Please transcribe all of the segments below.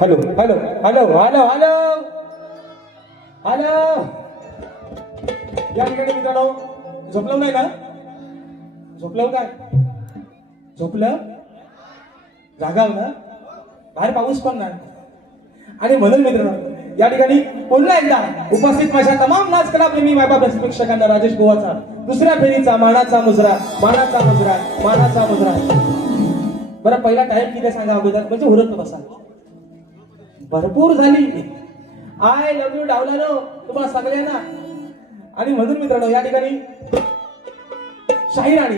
Hello hello hello hello hello hello या ठिकाणी मित्रांनो झोपलं नाही ना? झोपलं काय? झोपलं? जागाव ना? बाहेर पाऊस पण नाही. आणि म्हणून मित्रांनो या ठिकाणी पुन्हा एकदा उपस्थित माझ्या तमाम नाच कला प्रेमी मायबाप प्रेक्षकांना राजेश बुवाचा दुसऱ्या फेरीचा मानाचा मुजरा मानाचा मुजरा मानाचा मुजरा. बरं पहिला टाइम किती सांगा अगोदर म्हणजे उरत बसा. भरपूर झाली. आय लव्ह यू डावलानो तुम्हाला सगळ्यांना. आणि म्हणून मित्रांनो या ठिकाणी शाहीर आणि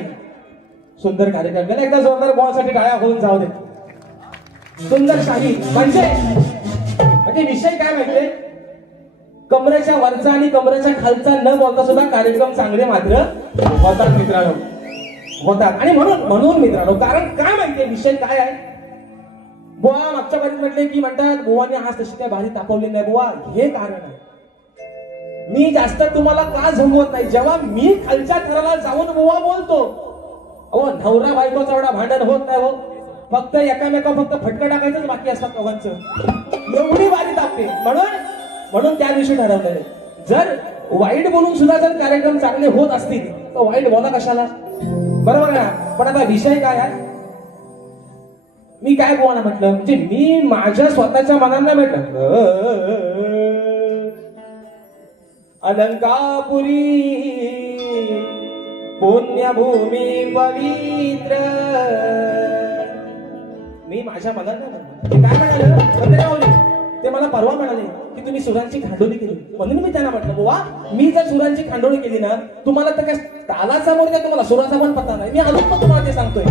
सुंदर कार्यक्रम गेला. एकदा जोरदार बॉलसाठी टाळ्या होऊन जाऊ दे. सुंदर शाहीर म्हणजे विषय काय माहितीये, कमरेच्या वरचा आणि कमरेच्या खालचा न बोलता सुद्धा कार्यक्रम चांगले मात्र होतात मित्रांनो, होतात. आणि म्हणून मित्रांनो कारण काय माहितीये विषय काय आहे. बुवा मागच्या बारीत म्हटले की म्हणतात बुवाने आज तशी काय भारी तापवली नाही. बुवा हे कारण आहे. मी जास्त तुम्हाला का झमवत नाही. जेव्हा मी खालच्या थराला जाऊन बुवा बोलतो, अहो नवरा बायकोचा एवढा भांडण होत नाही हो. फक्त एकामेका फक्त फटका टाकायचंच बाकी असतात दोघांचं. एवढी बारी तापते. म्हणून त्या दिवशी ठरवलंय जर वाईट बोलून सुद्धा जर कार्यक्रम चांगले होत असतील तर वाईट बोला कशाला, बरोबर ना. पण आता विषय काय आहे, मी काय बोला म्हटलं म्हणजे मी माझ्या स्वतःच्या मनाला म्हटलं अलंकापुरी पुण्यभूमी पवित्र. मी माझ्या मनाला म्हटलं ते काय म्हणाले ते मला परवा म्हणाले की तुम्ही सुरांची खांडोळी केली. म्हणून मी त्यांना म्हटलं बुवा मी जर सुरांची खांडोळी केली ना तुम्हाला तर काय तालाचा बोल काय तुम्हाला सुराचा पण पत्ता नाही. मी अजून पण तुम्हाला ते सांगतोय.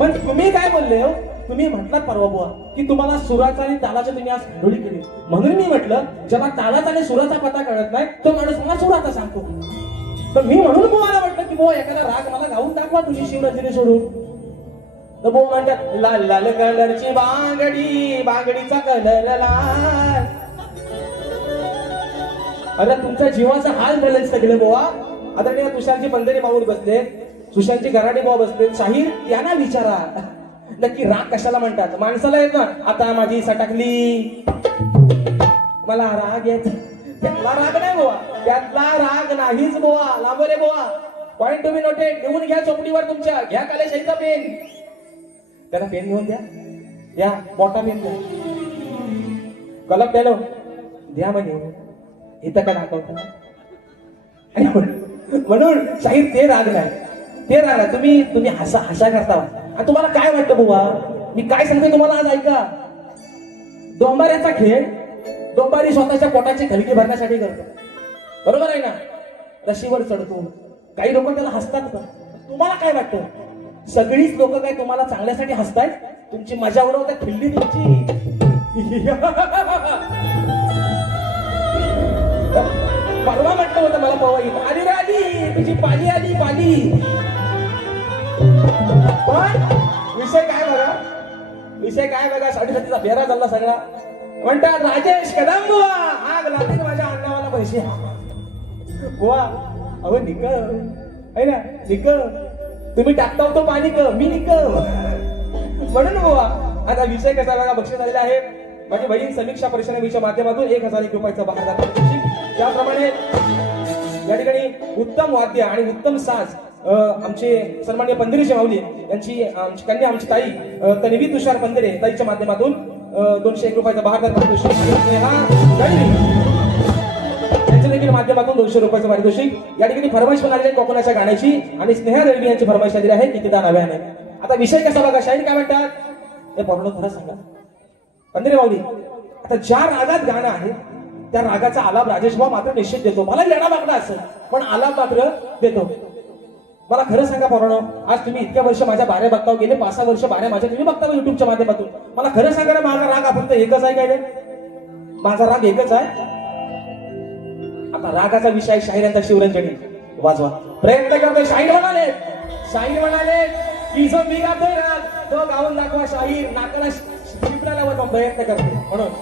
पण तुम्ही काय बोलले हो, तुम्ही म्हटलात परवा बुवा की तुम्हाला सुराचा आणि तालाची तुम्ही आज खांडोळी केली. म्हणून मी म्हटलं जेव्हा तालाचा आणि सुराचा पत्ता कळत नाही तो माणूस मला सुराचा सांगतो. तर मी म्हणून बुवाला म्हटलं की बुवा एखादा राग मला गाऊन दाखवा तुम्ही शिवरंजनी सोडून. तर बुवा म्हणतात लाल लाल कलरची बांगडी बांगडीचा कलर लाल. अरे तुमच्या जीवाचा हाल झाले सगळे बुवा. आता तुषारची बंदरी माऊर बसले, सुशांतची गराडे बुवा बसले. शाहीर त्यांना विचारा नक्की राग कशाला म्हणतात. माणसाला येत ना आता माझी सटकली मला राग येत. त्यातला राग नाही बुवा, त्यातला राग नाहीच बुवा. लांबरे बुवा पॉइंट तुम्ही नोटेड घेऊन घ्या चोपडीवर तुमच्या. घ्या कालेशाहीचा पेन. त्याला पेन घेऊन द्या मोठा पेन द्या. कलम द्या द्या म्हणजे इथं काय दाखवता. म्हणून शाहीर ते राग नाही, ते राग नाही. तुम्ही हसा करता. आणि तुम्हाला काय वाटतं बुवा मी काय सांगते तुम्हाला आज ऐका. डोंबाऱ्याचा खेळ डोंबारी स्वतःच्या पोटाची खलकी भरण्यासाठी करतो, बरोबर आहे ना. रशीवर चढतो, काही लोक त्याला हसतात. पण तुम्हाला काय वाटतं सगळीच लोक काय तुम्हाला चांगल्यासाठी हसतायत, तुमची मजा उडवतात खिल्ली तुमची. परवा म्हटलं होतं मला पवा येईल आणि पण विषय काय बघा 7:30चा फेरा चालला सगळा. म्हणतात राजेश कदम बुवा आग लागतील माझ्या अन्नावाला पैसे. बुवा अहो निक आहे ना निक तुम्ही टाकता तो पाणी क मी निक म्हणून बुवा. आता विषय कसा बघा बक्षीस आलेला आहे. माझी बहीण समीक्षा परिश्रमीच्या माध्यमातून 1001 रुपयाचा बहार. त्याप्रमाणे या ठिकाणी उत्तम वाद्य आणि उत्तम साज आमचे सन्माननीय पंधरीचे माऊली यांची आमची कन्या आमची ताई तन्वी तुषार पंधरे ताईच्या माध्यमातून 201 रुपयाचा बहार त्यांच्या देखील माध्यमातून 200 रुपयाचं पारितोषिक. या ठिकाणी फरमाईश पण आलेली कोकणाच्या गाण्याची आणि स्नेहा रेड्डी यांची फरमाईश आलेली आहे कितीदा नव्याने. आता विषय कसा बघा शाहीर काय म्हणतात हे पॉर्नो खरं सांगा पंधरे माऊली. आता ज्या रागात गाणं आहे त्या रागाचा आलाप राजेश भाऊ मात्र निश्चित देतो. मला येणा मागणं असेल पण आलाप मात्र देतो. मला खरं सांगा पोरांनो आज तुम्ही इतक्या वर्ष माझ्या बाऱ्या बघता गेले 5-6 वर्ष बाऱ्या माझ्या तुम्ही बघता युट्यूबच्या माध्यमातून. मला खरं सांगा ना माझा राग फक्त एकच आहे काय रे माझा राग एकच आहे. आता रागाचा विषय शाहिरांचा शिवरंजनी वाजवा प्रयत्न करतोय. शाहीर म्हणाले की जो मी गातोय राग तो गाऊन दाखवा शाहीर नाकाला शिपला लावतो प्रयत्न करतोय म्हणून.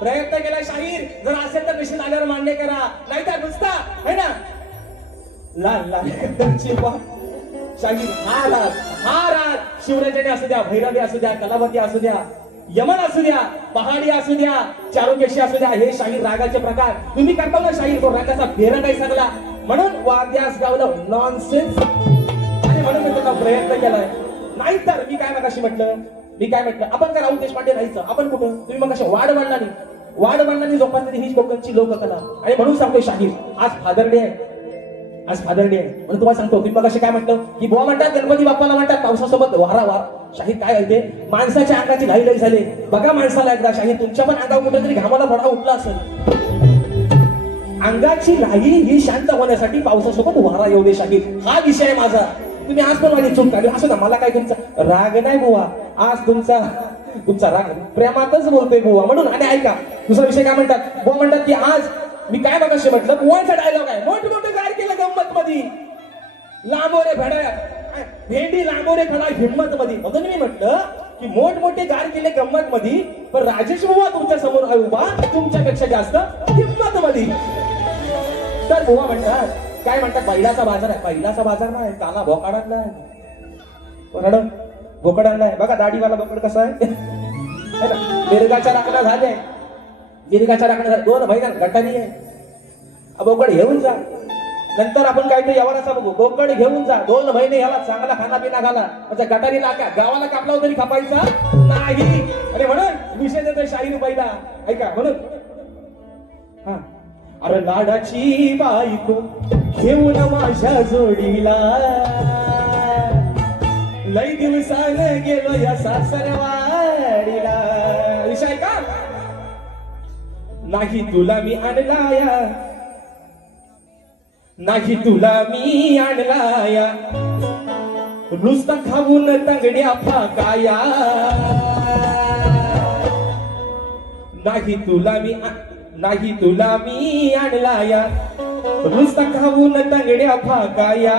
प्रयत्न केला शाहीर जर असेल तर निश्चित आल्यावर मान्य करा नाही तर नुसता है ना लाल लाल शाहीर हा राग शिवरंजनी असू द्या भैरवी असू द्या कलावती असू द्या यमन असू द्या पहाडी असू द्या चारुकेशी असू द्या हे शाहीर रागाचे प्रकार तुम्ही करता ना शाहीर तो रागाचा फेरा काही सगळा म्हणून वाद्यास गावलं नॉनसेन्स आणि म्हणून मी त्याचा प्रयत्न केलाय. नाही तर मी काय मगाशी म्हटलं आपण काय राहुल देशपांडे राहायचं आपण कुठं तुम्ही मग कशा वाढ मांडणारी जोपासलेली ही कोकणची लोककला आणि म्हणून सांगतोय शाहीर आज फादर डे आहे म्हणून तुम्हाला सांगतो तुम्ही मग काय म्हटलं की बुवा म्हणतात गणपती बाप्पाला म्हणतात पावसासोबत वारा शाहीर काय आहे माणसाच्या अंगाची घाई झाली बघा माणसाला एकदा शाहीर तुमच्या पण अंगावर कुठेतरी घामाला थोडा उठला असेल अंगाची घाई ही शांत होण्यासाठी पावसासोबत वारा येऊ दे शाहीर हा विषय माझा. तुम्ही आज पण माझी चूक काढली असं ना मला काय तुमचा राग नाही बुवा आज तुमचा राग प्रेमातच बोलतोय बुवा म्हणून. आणि ऐका दुसरा विषय काय म्हणतात बुवा म्हणतात की आज मी काय बघाशी म्हटलं बुवांचा डायलॉग आहे मोठमोठे गार केलं गंमत मध्ये लांबोरे भड्या भेंडी लांबोरे खडा हिंमत मध्ये म्हणून मी म्हटलं की मोठमोठे गार केले गंमत मध्ये पण राजेश बुवा तुमच्या समोर उभा तुमच्यापेक्षा जास्त हिंमत मध्ये. तर बुवा म्हणतात काय म्हणतात बैलाचा बाजार नाही काला बोकाडातला आहे बोकडाला आहे बघा दाढीवाला बोकड कसा आहे मिरगाच्या राखण्या झाले 2 महिन्यात गटारी आहे बोकड घेऊन जा नंतर आपण काहीतरी यावराचा बघू बोकड घेऊन जा 2 महिने ह्याला चांगला खानापिना घाला म्हणजे गटारी लाका गावाला कापला तरी खापायचा नाही. अरे म्हणून विषय देतोय शाहीर बैला ऐका म्हणून हा अरे लाडाची बायको घेऊन माझ्या जोडीला लई दिवसानं गेलो या सासरवाडीला. विषय का नाही तुला मी आणलाया नुसता खाऊन तांगड्या फाकाया नाही तुला मी आणलाया नुसता खाऊन तांगड्या फाकाया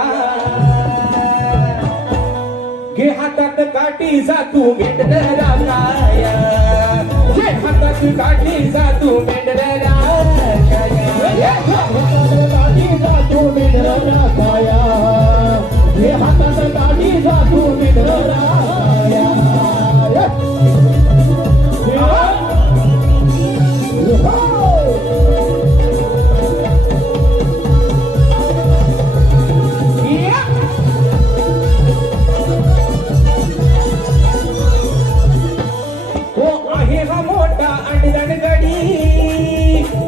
घे हातात काठी जा तू मेंढराया घे हातात काठी जा तू मेंढराया राखाया हे हातात काठी जातो मित्र राखाया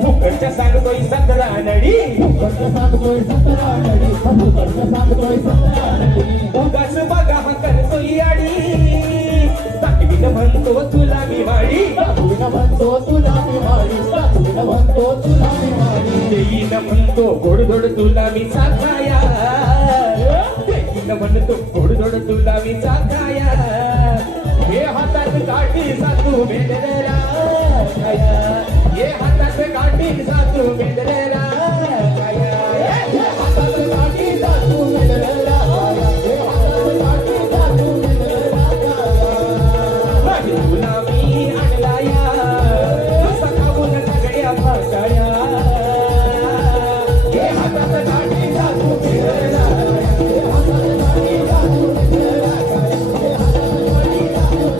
फुकटच्या सांगतोय 17 नडी फुकटच्या सांगतोय 17 नडी फुकटच्या सांगतोय 17 नडी उगाच बघा हा करतोय आडी दाखवीन म्हणतो तुला मी वाडी दाखवीन म्हणतो तुला मी वाडी दाखवीन म्हणतो तुला मी वाडी देईन म्हणतो गोडधोड तुला मी चाखाया देईन म्हणतो गोडधोड तुला मी चाखाया हे हातात काठी सातू बेंडलेला ये हातात काठी सातू बेंडलेला हे हातात काठी जातो मित्र राखाया हे हातात काठी जातो मित्र राखाया तुला मी आणलाया सकाळून सगळ्या भागाया हे हातात काठी जातो मित्र राखाया हे हातात काठी जातो मित्र राखाया हे हातात काठी जातो मित्र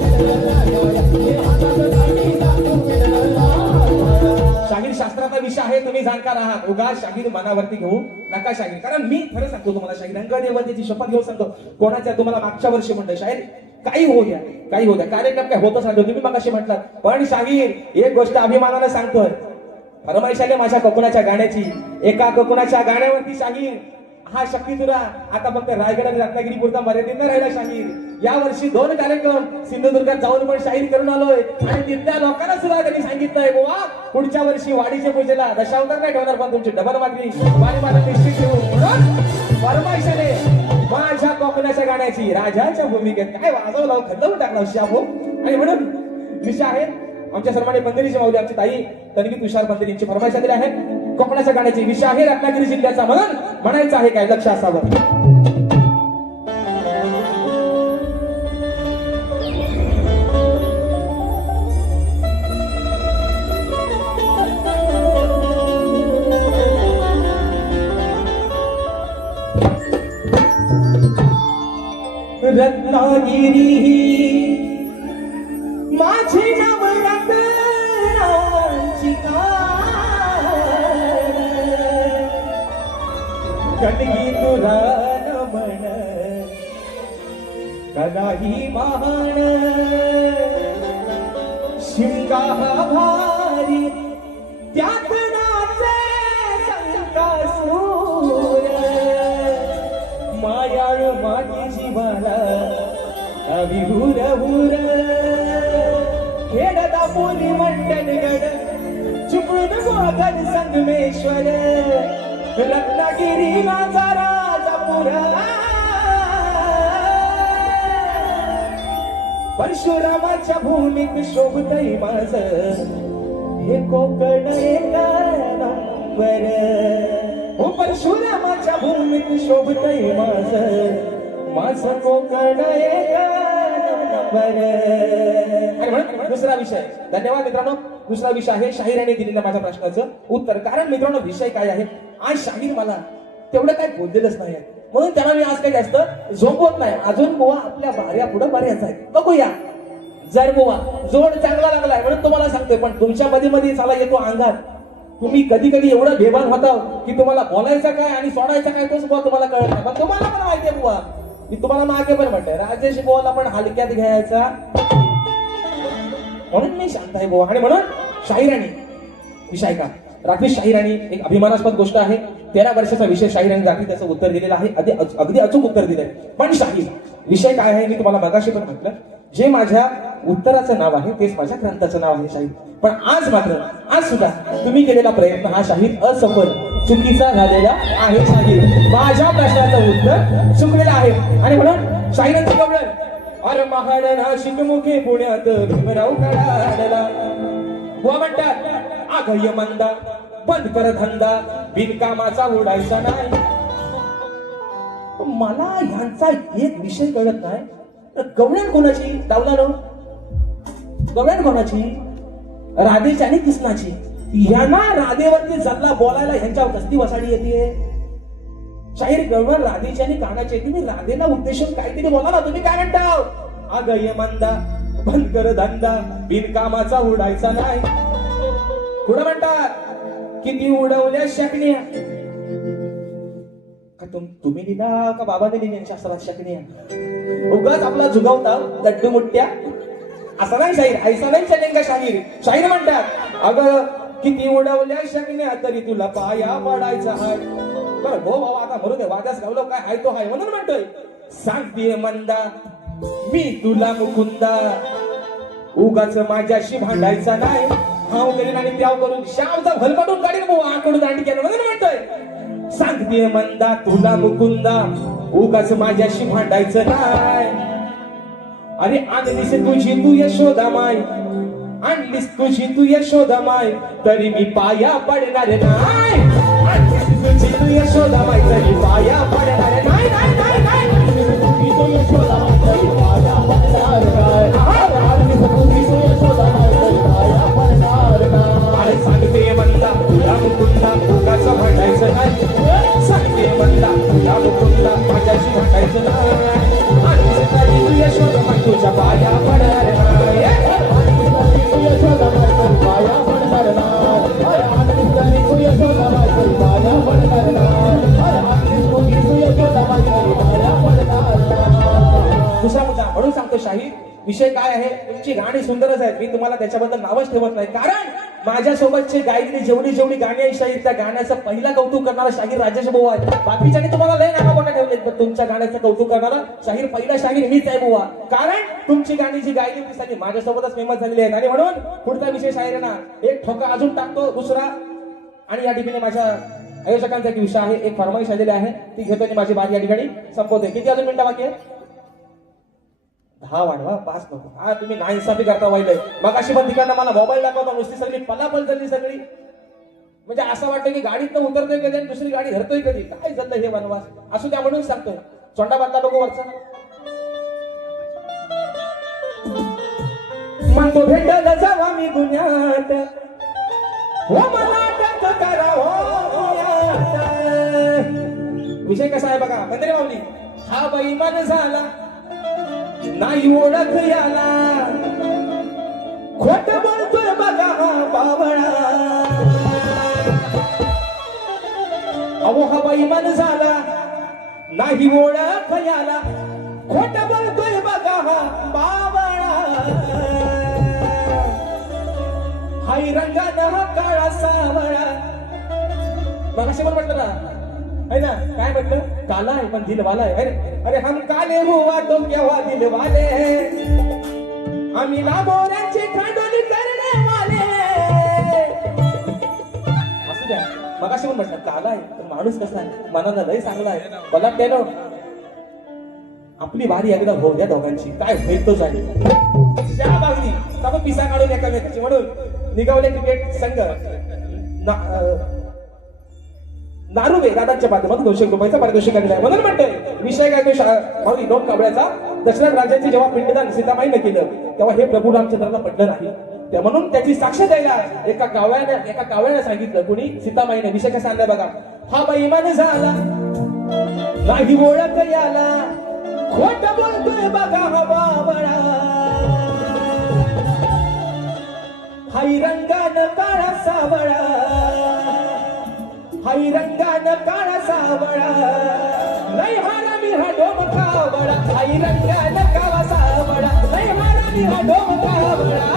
राखाया हे हातात काठी जातो मित्र राखाया शाहीर शास्त्राचा विषय आहे तुम्ही जाणकार आहात उगा शाहीर मनावरती घेऊ नका शाहीर कारण मी खरं सांगतो तुम्हाला शाहीर रंगदेवतेची शपथ घेऊन सांगतो कोणाच्या तुम्हाला मागच्या वर्षी म्हणलं शाहीर काही होऊ द्या कार्यक्रम काय होतच नाही तुम्ही मग असे म्हटलात पण शाहीर एक गोष्ट अभिमानाने सांगतोय फरमाईश आली माझ्या कोकणाच्या गाण्याची एका कोकणाच्या गाण्यावरती शाहीर हा शक्ती तुरा आता फक्त रायगड आणि रत्नागिरी पुरता मर्यादित न राहिला शाहीर या वर्षी 2 कार्यक्रम सिंधुदुर्गात जाऊन पण शाहीर करून आलोय आणि तिथल्या लोकांना सुद्धा त्यांनी सांगितलंय बुवा पुढच्या वर्षी वाडीच्या पूजेला दशावतार नाही ठेवणार पण तुमची डबल मागणी वारी मला निश्चित ठेवू म्हणून फरमाईशाने माझ्या कोकणाच्या गाण्याची राजाच्या भूमिकेत काय वाजवलं खल्लवून टाकला शाबो आणि म्हणून विषय आहे आमच्या सर्वांनी बंदिरीची माऊली आमची ताई तन्वी तुषार बंदिरींची फरमाईश दिली आहे कोकणाच्या गाण्याची विषय आहे रत्नागिरी जिल्ह्याचा म्हणून म्हणायचं आहे काय लक्ष असावं रत्नागिरी माझी नवरत्नांची कटगी तुला नमन कदाही महान शिंगा भारी त्यात नाचे संकासूर मायाळ माझी जीवाला अभिभूर भूर खेडदा पुरी मंडणगड चिपळूण गोगन संगमेश्वर रत्नागिरी माझा राजापूर परशुरामाच्या भूमीत शोभतय माझ हे कोकण एका नंबर हो परशुरामाच्या भूमीत शोभतय माझ कोकण एका नंबर आणि म्हणून दुसरा विषय धन्यवाद मित्रांनो दुसरा विषय आहे शाहिराने दिलेल्या माझ्या प्रश्नाचं उत्तर कारण मित्रांनो विषय काय आहे आज शाहीर मला तेवढं काय बोललेलंच नाही म्हणून त्यांना मी आज काही जास्त झोपवत नाही अजून बुवा आपल्या बाऱ्या पुढे बऱ्याच आहेत बघूया जर बुवा जोड चांगला लागलाय म्हणून तुम्हाला सांगतोय पण तुमच्या मध्ये चाला येतो अंगात तुम्ही कधी कधी एवढं बेभान होता की तुम्हाला बोलायचं काय आणि सोडायचं काय तोच बुवा तुम्हाला कळत नाही पण तुम्हाला पण माहितीये बुवा मी तुम्हाला मागे पण म्हणतोय राजेश बुवाला पण हलक्यात घ्यायचा म्हणून मी शांत आहे बुवा आणि म्हणून शाहिराणी विषय का रात्री शाहिराणी एक अभिमानास्पद गोष्ट आहे 13 वर्षाचा विषय शाहिराणी रात्री त्याचं उत्तर दिलेलं आहे अगदी अचूक उत्तर दिलंय पण शाहीर विषय काय आहे मी तुम्हाला मगाशी पण म्हटलं जे माझ्या उत्तराचं नाव आहे तेच माझ्या ग्रंथाचं नाव आहे शाहीर पण आज मात्र आज सुद्धा तुम्ही केलेला प्रयत्न हा शाहीर असफल चुकीचा झालेला आहे शाहीर माझ्या प्रश्नाचं उत्तर चुकलेलं आहे आणि म्हणून शाहिरांचं गवळण अरे महाड नाशिक मुखे पुण्यात भीमराव काढला बुवा म्हणतात आघय मंदा बंद कर धंदा बिनकामाचा उडायचा नाही मला ह्यांचा एक विषय कळत नाही गवळण कोणाची डावला गवळण कोणाची राधेची आणि कृष्णाची ह्यांना राधेवरती जगला बोलायला ह्यांच्या कसली वसाडी येते शाहीर गळवण राधेची आणि कानाची. तुम्ही राधेला उद्देशून काहीतरी बोला ना. तुम्ही काय म्हणता? अगं ये मंदा बंद कर धंदा बिनकामाचा उडायचा नाही. पुढे म्हणतात किती उडवल्या शकण्या. का तुम्ही लिहिला का बाबाने लिहिल्या शास्त्रात शकण्या? उगाच आपला जुगावता लड्डू मुट्ट्या असा नाही शाहीर. ऐसा नाही चलेंगा शाहीर. शाहीर म्हणतात अगं किती उडवल्या शकण्या तरी तुला पाया पडायचा हाय. बरं हो बाबा आता म्हणू दे. वाद्यास गावलो काय हाय तो हाय म्हणून म्हणतोय. सांगते मंदा मी तुला मुकुंदा उगाच माझ्याशी भांडायचा नाही. हाव करीन आणि त्याव करून श्यामचा भलकाटून काढीन बुवा आकडून दांडी केलं म्हणून म्हणतोय. सांगते मंदा तुला मुकुंदा उगाच माझ्याशी भांडायचं नाही. अरे आणलीस तुझी तू यशोदा माय आणलीस तुझी तू यशोदा माय तरी मी पाया पडणार नाही. आणलीस तुझी तू यशोदा माय तरी पाया पडणार नाही. नाही नाही नाही तुझी तो यशोदा माय तरी पाया पडणार काय. आणलीस तुझी तो यशोदा माय तरी पाया पडणार काय. अरे सांगते मंदा तुला मुकुंदा उगाच भांडायचं नाही. सांगते मंदा तुला मुकुंदा माझ्याशी भांडायचं नाही. आणलीस तरी तू यशोदा माय तुझ्या पाया पडणार नाही. आणलीस तू यशोदा माय तरी पाया पडणार नाही. आणलीस तरी तू यशोदा माय तरी पाया पडणार नाही. आणलीस तू यशोदा माय तरी पाया पडणार नाही. दुसरा मुद्दा म्हणून सांगतो शाहीर. विषय काय आहे? तुमची गाणी सुंदरच आहेत. मी तुम्हाला त्याच्याबद्दल नावच ठेवत नाही. कारण माझ्यासोबतचे गायलेली जेवढी गाणी आहे शाहीर त्या गाण्याचं पहिला कौतुक करणारा शाहीर राजेश भाऊ आहे. बाकीच्याने तुम्हाला लय नावा मोठा ठेवलेत पण तुमच्या गाण्याचं कौतुक करणारा शाहीर पहिला शाहीर मीच आहे बुवा. कारण तुमची गाणी जी गायली ती सगळी माझ्यासोबतच फेमस झालेली आहेत. आणि म्हणून पुढचा विषय शाहीर आहे ना एक ठोका अजून टाकतो दुसरा. आणि या ठिकाणी माझ्या आयोजकांचा एक विषय आहे. एक फरमाईश आलेली आहे ती घेतो आणि माझी बारी या ठिकाणी संपवते. किती अजून मिनिटं बाकी आहे? 10 वाढवा 5 नको. हा तुम्ही नाइन्साफी करता वाईलय. मग अशी पण ठिकाणं मला मोबाईल दाखवता नुसती सगळी पलापल झाली सगळी. म्हणजे असं वाटतं की गाडीतनं उतरतोय कधी आणि दुसरी गाडी धरतोय कधी. काय झालं हे वनवास. असू द्या म्हणून सांगतोय. चोंडा बांधला बघू वरचा. म्हणतो भेटल जावा मी गुन्ह्यात हो मला अटक करा हो गुन्ह्यात. विषय कसा आहे बघा. बंदरे माऊली हा बैमान झाला नाही ओळख याला खोट बोलतोय बघा हा बावळा. अहो हा बैमान झाला नाही ओळख याला खोट बोलतोय बघा हा बावळा. हाय रंगानं हा काळा सावळा. मग असे पण म्हटलं ना है ना काय म्हटलं काला आहे पण दिलवाला आहे. अरे हम काले हुआ तो क्या हुआ दिलवाले आम्ही लाबोऱ्यांची खांडोली करणे वाले. असू द्या. मग असे पण म्हटलं काला आहे पण माणूस कसा आहे मनानं लय चांगला आहे. मला त्यानं आपली बारी एकदा होऊ द्या दोघांची. काय होईल तो जाईल. त्या बागली आपण पिसा काढून एका व्यक्तीची म्हणून निघावले क्रिकेट संघ नारुवे दादाच्या माध्यमातून 200 रुपयाचा पारितोषिक आहे. म्हणून म्हणतोय विषय काय तो माऊली दोन काबळ्याचा. दशरथ राजांचे जेव्हा पिंडदान सीतामाईने केलं तेव्हा हे प्रभू रामचंद्राला पडलं नाही. त्या म्हणून त्याची साक्ष द्यायला एका कावळ्याने सांगितलं. कुणी? सीतामाईने. विषय कसा आणलाय बघा. हा बैमान झाला नाही ओळख याला खोट बोलतोय बघा हा बावळा. हाई रंगान काळा सावळा हाई रंगान काळा सावळा नाही हारामी हा डोम कावळा. हाई रंगान काळा सावळा नाही हारामी हा डोम कावळा.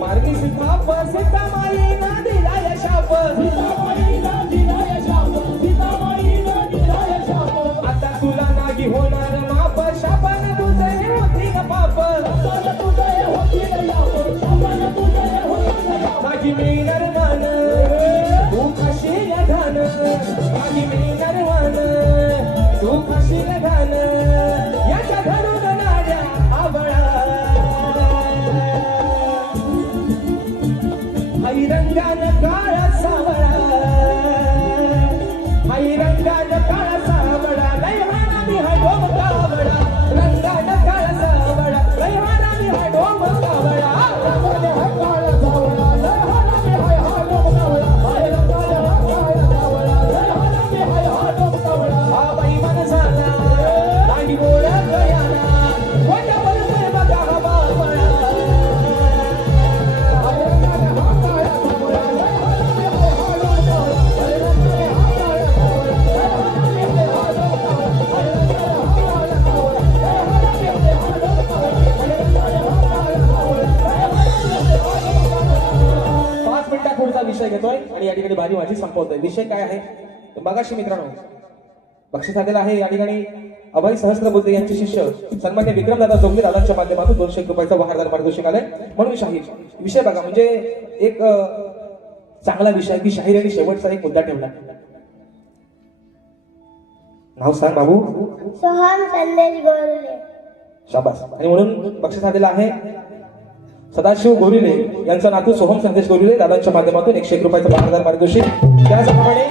मार्गीस थाप सीतामाईना दिलाय शाप. आता तुला नाही होणार माप शापन तुझे होती न पाप. माझी मिळणार मान तू खाशील घान. माझी मिळणार मान तू खाशील घान. याच्या घडून नाड्या आवळा. आई रंगान काळा सावळा, आई रंगान काळा सावळा, लय हाना मी हाय डोम कावळा, रंगान काळा सावळा, लय हाना मी हाय डोम कावळा, रंगान हाय काळा सावळा, लय हाना मी हाय हा डोम कावळा, आई रंगान हाय काळा सावळा, लय हाना मी हाय हा डोम कावळा, हा बाई मनसाला दांडी गोड गयाला, वड्या बरोबर बघा हा बावळा, आई रंगान हा काळा सावळा, लय हाना मी हाय हा डोम कावळा, आई रंगान हा काळा सावळा, लय हाना मी हाय हा डोम कावळा, आई रंगान हा काळा सावळा, लय हाना मी हाय हा डोम कावळा, आई रंगान हा काळा सावळा, लय हाना मी हाय हा डोम कावळा. 5 मिनिटात पुढचा विषय घेतोय आणि या ठिकाणी बारी माझी संपवतोय. विषय काय आहे तर बघाशी मित्रांनो, बक्षीस आलेलं आहे या ठिकाणी अभय सहस्त्रबुद्धे यांचे शिष्य सन्मान्य विक्रमदादा जोगले दादांच्या माध्यमातून 200 रुपयाचा बहारदार पारितोषिक आलंय. म्हणून शाहीर विषय बघा, म्हणजे एक चांगला विषय की शाहीर आणि शेवटचा एक मुद्दा ठेवला. नाव सांग बाबू. सोहम संदेश गोरले. शाबास. आणि म्हणून बक्षीस आलेलं आहे सदाशिव गोरिले यांचा नातू सोहम संदेश गोरिले दादांच्या माध्यमातून 101 रुपयाचं बहारदार पारितोषिक. त्याचप्रमाणे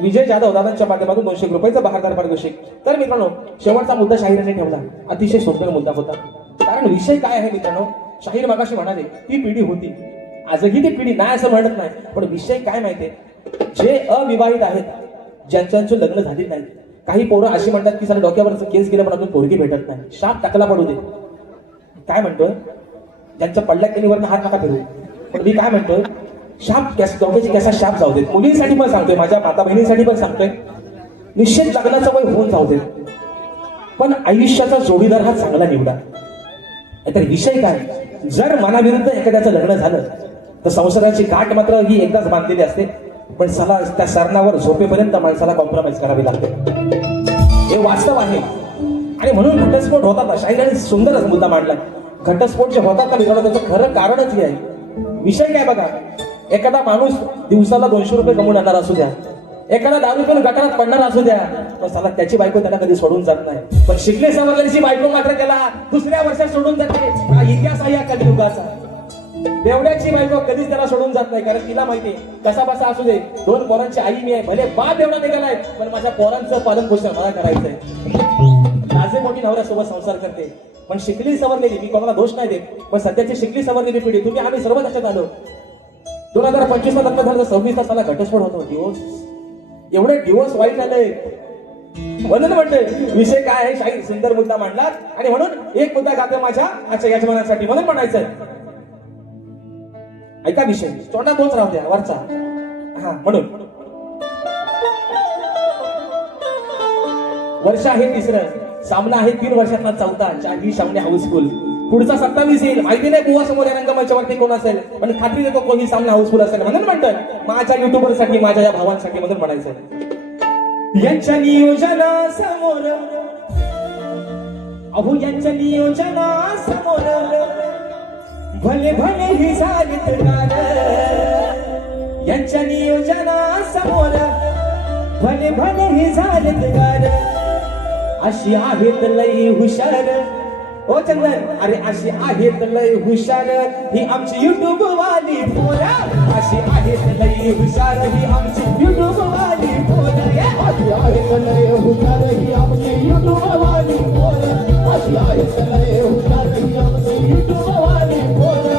विजय जाधव दादांच्या माध्यमातून 200 रुपयाचं बहारदार पारितोषिक. तर मित्रांनो, शेवटचा मुद्दा शाहिराने ठेवला. अतिशय सुंदर मुद्दा होता. कारण विषय काय आहे मित्रांनो, शाहीर मागाशी म्हणाले ती पिढी होती, आजही ती पिढी नाही असं म्हणत नाही, पण विषय काय माहितीये, जे अविवाहित आहेत, ज्यांचं लग्न झाली नाही. काही पोरं अशी म्हणतात की सर डोक्यावरचं केस गेलं पण अजून पोरगी भेटत नाही, शाप टाकला पडू दे. काय म्हणतोय, ज्यांच्या पडल्या केलीवर हात नका फिरू. पण मी काय म्हणतोय, शाप डोक्याची केसा शाप जाऊ देत. मुलींसाठी पण सांगतोय, माझ्या माता बहिणींसाठी पण सांगतोय, निश्चित लग्नाचं वय होऊन जाऊ देत, पण आयुष्याचा जोडीदार हा चांगला निवडा. तर विषय काय, जर मनाविरुद्ध एखाद्याचं लग्न झालं तर संसाराची गाठ मात्र ही एकदाच बांधलेली असते, पण सला त्या सरणावर झोपेपर्यंत माणसाला कॉम्प्रोमाइज करावी लागते. हे वास्तव आहे. आणि म्हणून घटस्फोट होतात. शाहिराने सुंदरच मुद्दा मांडला. घटस्फोट जे होतात ना मित्रांनो, त्याचं खरं कारणच हे आहे. विषय काय बघा, एखादा माणूस दिवसाला 200 रुपये कमवून आणणार असू द्या, एखादा दारू पिऊन गटारात पडणार असू द्या, पण साला त्याची बायको त्याला कधी सोडून जात नाही. पण शिकले सवरलेली बायको मात्र त्याला दुसऱ्या वर्षात सोडून जाते. हा इतिहास आहे या कलियुगाचा. बेवड्याची बायको कधीच त्याला सोडून जात नाही, कारण तिला माहितीये कसा बसा असू दे, 2 पोरांची आई मी आहे, भले बाप बेवडा निघालाय, पण माझ्या पोरांचं पालन पोषण मला करायचंय. लाजे मोठी नवऱ्यासोबत संसार करते, पण शिकली सवरलेली, मी कोणाला दोष नाही देत, पण सध्याची शिकली सवरलेली पिढी, तुम्ही आम्ही सर्व त्याच्यात आलो. 2025 ला लग्न झालं, 26 तासाला घटस्फोट होतो. डिवोर्स, एवढे डिवोर्स वाईट झाले. म्हणून म्हणते विषय काय आहे, शाहीर सुंदर मुद्दा मांडला. आणि म्हणून एक मुद्दा गाते माझ्या आजच्या यजमानासाठी, म्हणून म्हणायचंय ऐका विषय, तोंडा तोच राहू द्या वरचा. हा, म्हणून वर्ष आहे 3रं, सामना आहे 3 वर्षातला 4था, 4ही सामने हाऊसफुल. पुढचा 27 येईल, माहिती नाही बुवा समोर या रंगमंचावरती कोण असेल, पण खात्री देतो कोणी सामना हाऊसफुल असेल. म्हणून म्हणतोय माझ्या युट्यूबर साठी, माझ्या या भावांसाठी, म्हणून म्हणायचंय यांच्या नियोजना समोर, अहो यांच्या नियोजना समोर भले भले ही झालीत गार, यांच्या नियोजना समोर भले भले ही झालीत गार, अशी आहेत लई हुशार. ओ चंदन, अरे अशी आहेत लई हुशार ही आमची युट्यूब वाली पोरा, अशी आहेत लई हुशार ही आमची युट्यूब वाली पोरा, अशी आहेत लई हुशार ही आमची युट्यूब वाली पोरा, अशी आहेत लई हुशार ही आमची युट्यूब वाली पोरा.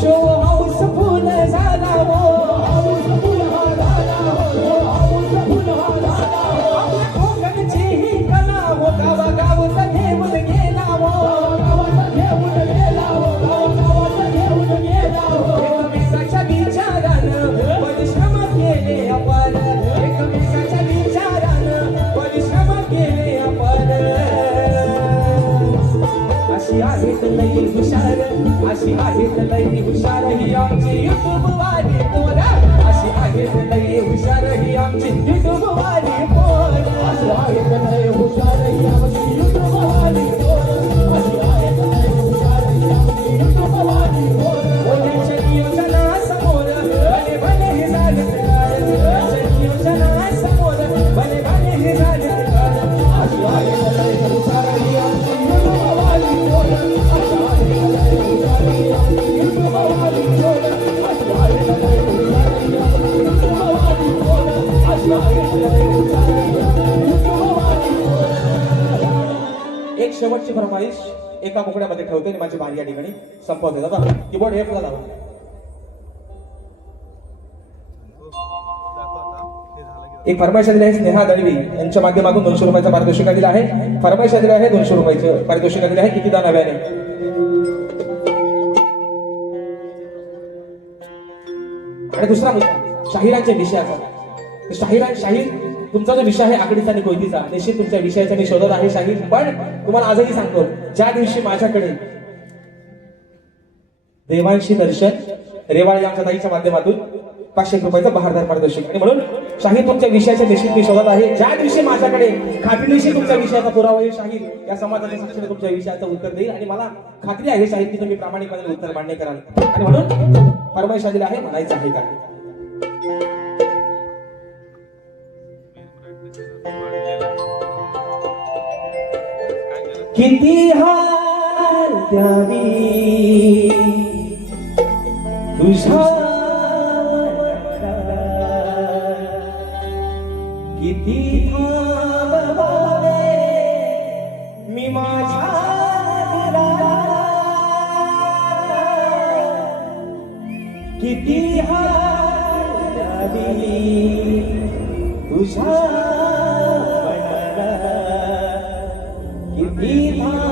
शो हाऊसफुल झाला हो, हाऊसफुल झाला हो, हाऊसफुल झाला हो. कोकणची ही कला हो, गावागावात घेऊन गेला हो, गावागावात घेऊन गेला हो, गावागावात घेऊन गेला हो. एकमेकाच्या विचारानं परिश्रम केले आपण, एकमेकाच्या विचारानं परिश्रम केले आपण. अशी आहेत लई हुशार, अशी आहेत लई हुशार ही आमची युट्यूब वाली पोरा, अशी आहेत लई हुशार ही आमची युट्यूब वाली पोरा, अशी आहेत लई हुशार ही आमची युट्यूब वाली पोरा, अशी आहेत लई हुशार शेवटची फरमाईश एका बोकड्यामध्ये ठेवते आणि माझी बारी या ठिकाणी संपवते. दादा कीबोर्ड हे लावा. एक फरमाईश दिली आहे स्नेहा दळवी यांच्या माध्यमातून 200 रुपयाचा पारितोषिक दिला आहे. फरमाईश दिली आहे 200 रुपयाचं पारितोषिक दिलं आहे. कितीदा नव्याने. आणि दुसरा मुद्दा शाहिरांच्या विषयाचा. शाहीर तुमचा जो विषय आहे आकडीचा आणि कोयतीचा, निश्चित तुमच्या विषयाचा मी शोधत आहे शाहीर. पण तुम्हाला आजही सांगतो, ज्या दिवशी माझ्याकडे देवांशी दर्शन रेवाळे यांच्या ताईच्या माध्यमातून 500 रुपयाचं बहारदार पारितोषिक. आणि म्हणून शाहीर तुमच्या विषयाच्या निश्चित मी शोधत आहे. ज्या दिवशी माझ्याकडे खात्रीशी तुमच्या विषयाचा पुरावा येईल शाहीर, या समाजाच्या साक्षीने तुमच्या विषयाचं उत्तर देईल. आणि मला खात्री आहे शाहीर की तुम्ही प्रामाणिकपणे उत्तर मान्य कराल. आणि म्हणून फरमाईश दिली आहे, म्हणायचं आहे का. किती हार द्यावी तुझ्या, किती थांबवावे मी माझ्या दिलाला, किती हार द्यावी तुझ्या मनाला, किती थांबवावे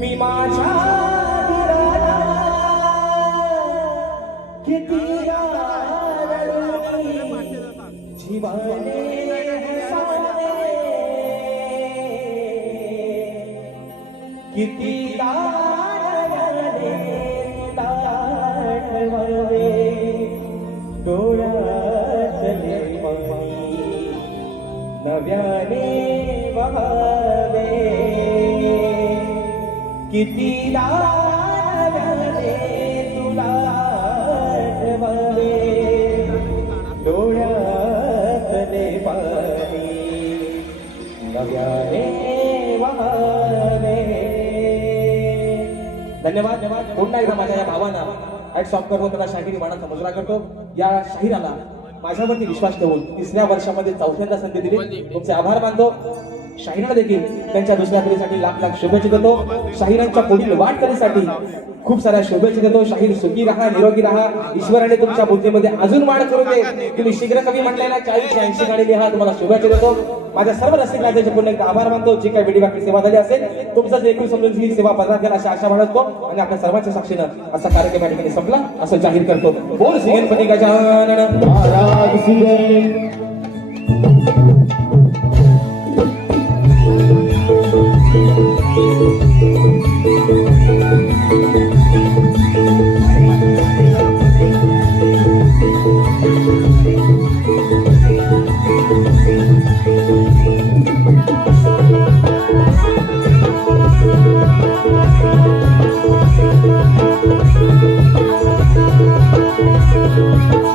मी माझ्या दिलाला, किती जीवाने हसावे, किती लाडले लाडववे, डोळ्यातले पाणी नव्याने वहावे, किती लाडले तुला आठववे, डोळ्यातले पाणी नव्याने वहावे. धन्यवाद. पुन्हा एकदा माझ्या या भावांना ऍड सॉफ्ट करतो, त्याला शाहिरी मानाचा मुजरा करतो. या शाहिराला माझ्यावरती विश्वास ठेवून 3ऱ्या वर्षामध्ये 4थ्यांदा संधी दिली. तुमचे आभार मानतो. शाहिरांना देखील त्यांच्या दुसऱ्या पिढीसाठी लाख लाख शुभेच्छा देतो. शाहिरांच्या पुढील वाटचालीसाठी खूप साऱ्या शुभेच्छा देतो. शाहीर सुखी राहा, निरोगी राहा. ईश्वराने तुमच्या बुद्धीमध्ये अजून वाढ करू दे. तुम्ही शीघ्र कवी म्हटलेला 40-80 गाडी लिहा. तुम्हाला शुभेच्छा देतो. माझ्या सर्व रसिक राजाचे पुन्हा एकदा आभार मानतो. जी काही वेळी सेवा झाली असेल, तुमचं देखील समजून ही सेवा पदरात गेला अशी आशा बाळगतो. आणि आपल्या सर्वांच्या साक्षीनं असा कार्यक्रम या ठिकाणी संपला असं जाहीर करतो. बोल श्री गणपती गजानन महाराज श्री. Thank you.